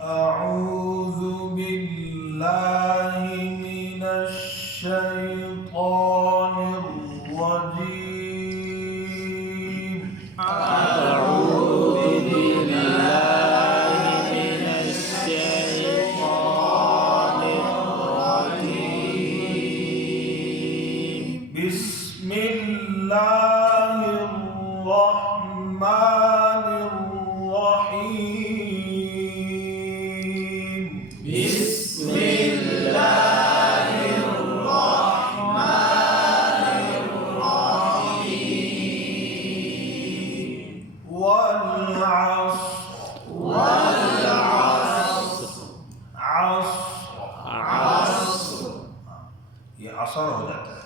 أعوذ بالله من الشيطان الرجيم. أعوذ بالله من الشيطان الرجيم. بسم الله الرحمن الرحيم. بسم الله الرحمن الرحيم. والعصر والعصر عصر ये असर हो जाता है,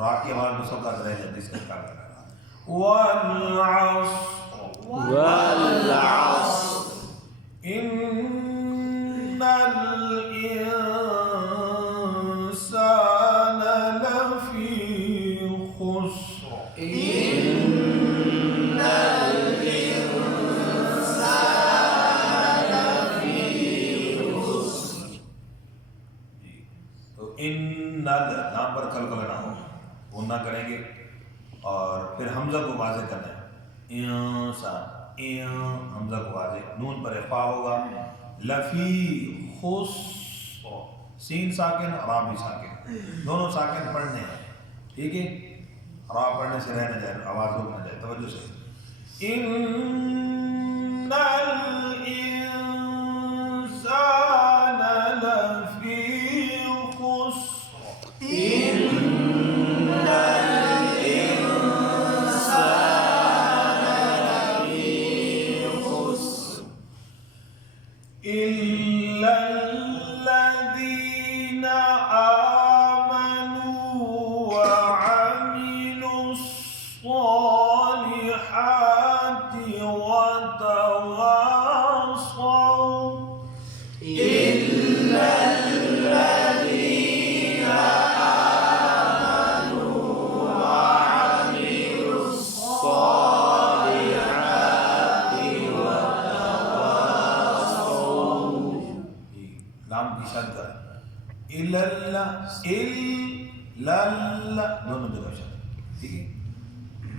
रा की आवाज में सबका रह जाती है, इसका क्या करना है? والعصر इन्नल इंसान लफी खुस्र. إن الإنسان لفي خسر. तो इन्नल नाम पर कलकल ना हो, वो ना करेंगे और फिर हमजा को वाज़े करना है. इंसान हमजा को वाज़े, नून पर इफ़ा होगा. लफी खुस्र, सीन साकिन रा भी साकिन, दोनों साकिन पढ़ने हैं. ठीक है, रा पढ़ने से रहना जाए, आवाज़ रुक ना जाए. तवज्जो से. इन्नल इंसान लफी खुस्र. إن الإنسان لفي خسر. إلا الذين آمنوا وعملوا الصالحات وتواصوا إلا الذين آمنوا وعملوا الصالحات وتواصوا. लाम की शद कर. इल्लल्ला इल्लल्ला दोनों जगह शद. ठीक है.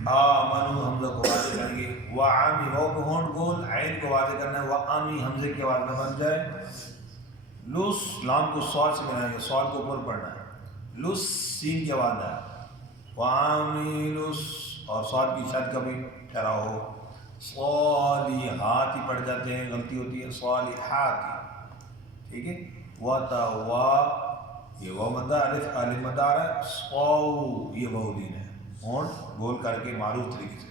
आमनु हमजा को वाज़े करेंगे. वआमी वाव पे होंठ गोल, ऐन को वाज़े करना है. वआमी हमजे की आवाज में बन जाए. लुस लाम को सॉद से बनाएंगे, सॉद को ऊपर पढ़ना है. लुस सीन की आवाज है. वआमिलुस और सॉद की शद का भी ठहराव हो. स्वालिहात ही पढ़ जाते हैं, गलती होती है. स्वालिहात, ठीक है. वतवा ये वाव मद्दा, अलिफ अलिफ मद्दा आ रहा है. स्वाउ ये बहुदीन है, होंठ गोल करके मारूफ तरीके से.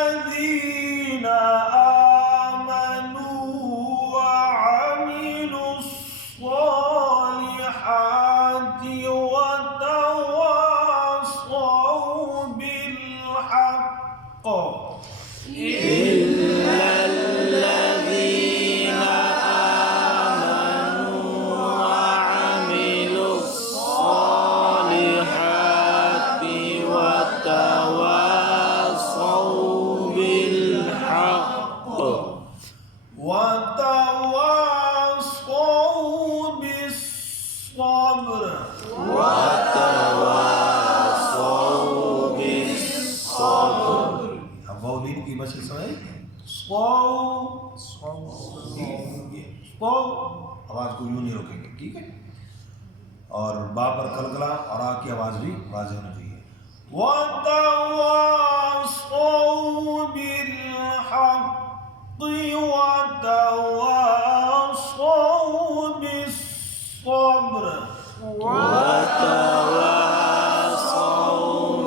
इल्लल्लज़ीना आमनू वअमिलु स्सॉलिहाति वतवासौ बिलहक़्क़. إلا الذين آمنوا وعملوا الصالحات وتواصوا بالحق وتواصوا بالصبر. وتواصوا بالصبر. अब बहुदीन की मसल समझ. स्पौ आवाज को यूं नहीं रोकेंगे, ठीक है. और बा पर कलकला और आ की आवाज भी वाज़ेह होनी चाहिए. वतवासौ बिलहक़्क़ि वतवासौ बिस्सब्र. وتواصوا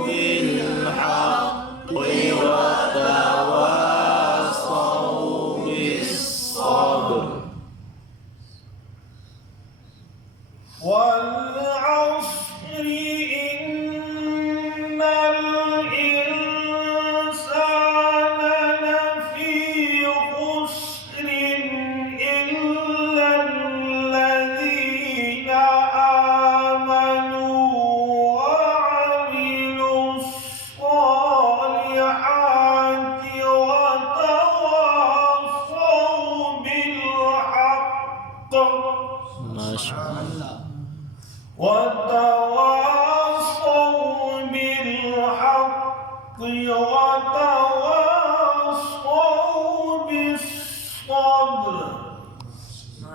بالحق وتواصوا بالصبر. والعصر إن الإنسان لفي خسر. माशाअल्लाह وتواصوا بالحق وتواصوا بالصبر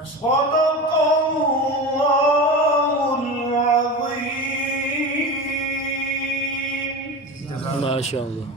صدق الله العظيم माशाअल्लाह